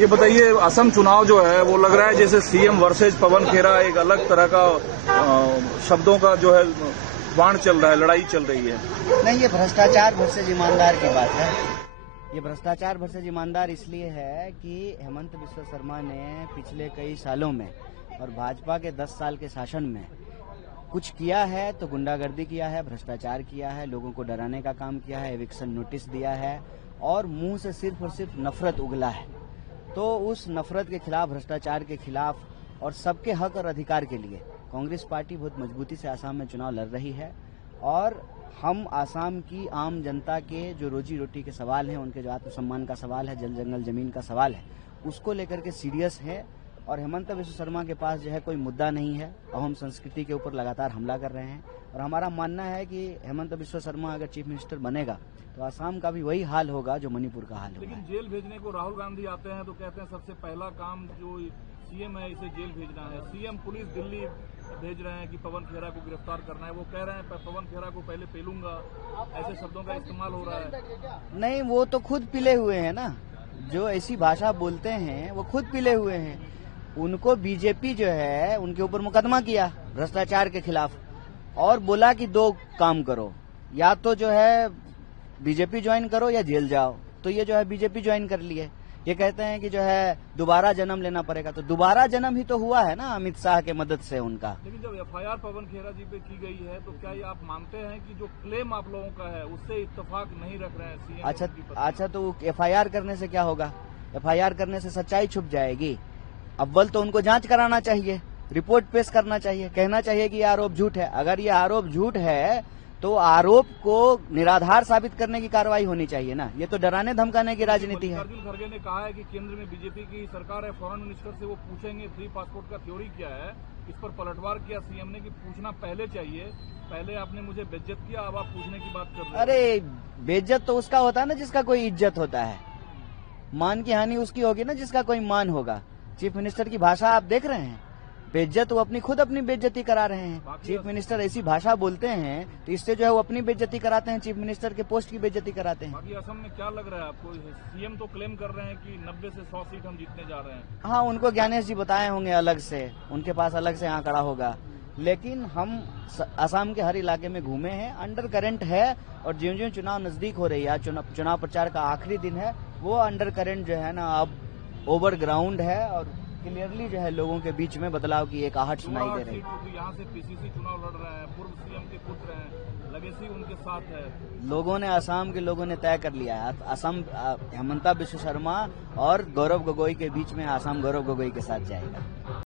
ये बताइए, असम चुनाव जो है वो लग रहा है जैसे सीएम वर्सेज पवन खेरा, एक अलग तरह का शब्दों का जो है बाण चल रहा है, लड़ाई चल रही है। नहीं, ये भ्रष्टाचार वर्सेज ईमानदार की बात है। ये भ्रष्टाचार वर्सेज ईमानदार इसलिए है कि हेमंत बिस्वा शर्मा ने पिछले कई सालों में और भाजपा के 10 साल के शासन में कुछ किया है तो गुंडागर्दी किया है, भ्रष्टाचार किया है, लोगों को डराने का काम किया है, एविक्शन नोटिस दिया है और मुंह से सिर्फ और सिर्फ नफरत उगला है। तो उस नफरत के खिलाफ, भ्रष्टाचार के खिलाफ और सबके हक और अधिकार के लिए कांग्रेस पार्टी बहुत मजबूती से आसाम में चुनाव लड़ रही है। और हम आसाम की आम जनता के जो रोजी रोटी के सवाल हैं, उनके जो आत्मसम्मान का सवाल है, जल जंगल जमीन का सवाल है, उसको लेकर के सीरियस है। और हेमंत बिस्वा शर्मा के पास जो है कोई मुद्दा नहीं है। अब हम संस्कृति के ऊपर लगातार हमला कर रहे हैं और हमारा मानना है कि हेमंत बिस्वा शर्मा अगर चीफ मिनिस्टर बनेगा तो आसाम का भी वही हाल होगा जो मणिपुर का हाल होगा। लेकिन जेल भेजने को राहुल गांधी आते हैं तो कहते हैं सबसे पहला काम जो सीएम है इसे जेल भेजना है। सीएम पुलिस दिल्ली भेज रहे हैं कि पवन खेरा को गिरफ्तार करना है। वो कह रहे हैं पवन खेरा को पहले पेलूंगा, ऐसे शब्दों का इस्तेमाल हो रहा है। नहीं, वो तो खुद पिले हुए हैं ना, जो ऐसी भाषा बोलते हैं वो खुद पिले हुए हैं। उनको बीजेपी जो है उनके ऊपर मुकदमा किया भ्रष्टाचार के खिलाफ और बोला कि 2 काम करो, या तो जो है बीजेपी ज्वाइन करो या जेल जाओ। तो ये जो है बीजेपी ज्वाइन कर लिए। ये कहते हैं कि जो है दोबारा जन्म लेना पड़ेगा, तो दोबारा जन्म ही तो हुआ है ना अमित शाह के मदद से उनका। लेकिन जब एफआईआर पवन खेरा जी पे की गई है तो क्या ये आप मानते हैं कि जो क्लेम आप लोगों का है उससे इत्तेफाक नहीं रख रहे हैं सीएम? अच्छा, तो एफआईआर करने से क्या होगा? एफआईआर करने से सच्चाई छुप जाएगी। अव्वल तो उनको जांच कराना चाहिए, रिपोर्ट पेश करना चाहिए, कहना चाहिए कि ये आरोप झूठ है। अगर ये आरोप झूठ है तो आरोप को निराधार साबित करने की कार्रवाई होनी चाहिए ना। ये तो डराने धमकाने की राजनीति है। मल्लिकार्जुन खड़गे ने कहा है कि केंद्र में बीजेपी की सरकार है, फॉरेन मिनिस्टर से वो पूछेंगे फ्री पासपोर्ट का थ्योरी क्या है। इस पर पलटवार किया सीएम ने कि पूछना पहले चाहिए, पहले आपने मुझे बेइज्जत किया, अब आप पूछने की बात कर रहे हैं। अरे बेइज्जत तो उसका होता है ना जिसका कोई इज्जत होता है। मान की हानि उसकी होगी ना जिसका कोई मान होगा। चीफ मिनिस्टर की भाषा आप देख रहे हैं, बेइज्जत वो खुद अपनी बेइज्जती करा रहे हैं। चीफ मिनिस्टर ऐसी भाषा बोलते हैं तो इससे जो है वो अपनी बेइज्जती कराते हैं, चीफ मिनिस्टर के पोस्ट की बेइज्जती कराते हैं। बाकी असम में क्या लग रहा है आपको? सीएम तो क्लेम कर रहे हैं कि 90 से 100 सीट हम जीतने जा रहे हैं। हाँ, उनको ज्ञानेश जी बताए होंगे अलग से, उनके पास अलग से आंकड़ा होगा। लेकिन हम असम के हर इलाके में घूमे हैं, अंडर करंट है। और ज्यों ज्यों चुनाव नजदीक हो रही है, चुनाव प्रचार का आखिरी दिन है, वो अंडर करंट जो है ना अब ओवर ग्राउंड है और क्लियरली जो है लोगों के बीच में बदलाव की एक आहट सुनाई दे रही है। यहाँ से पीसीसी चुनाव लड़ रहे हैं, पूर्व सीएम के पुत्र हैं, लेगेसी उनके साथ है। लोगों ने, असम के लोगों ने तय कर लिया है, असम हेमंत बिस्वा शर्मा और गौरव गोगोई के बीच में असम गौरव गोगोई के साथ जाएगा।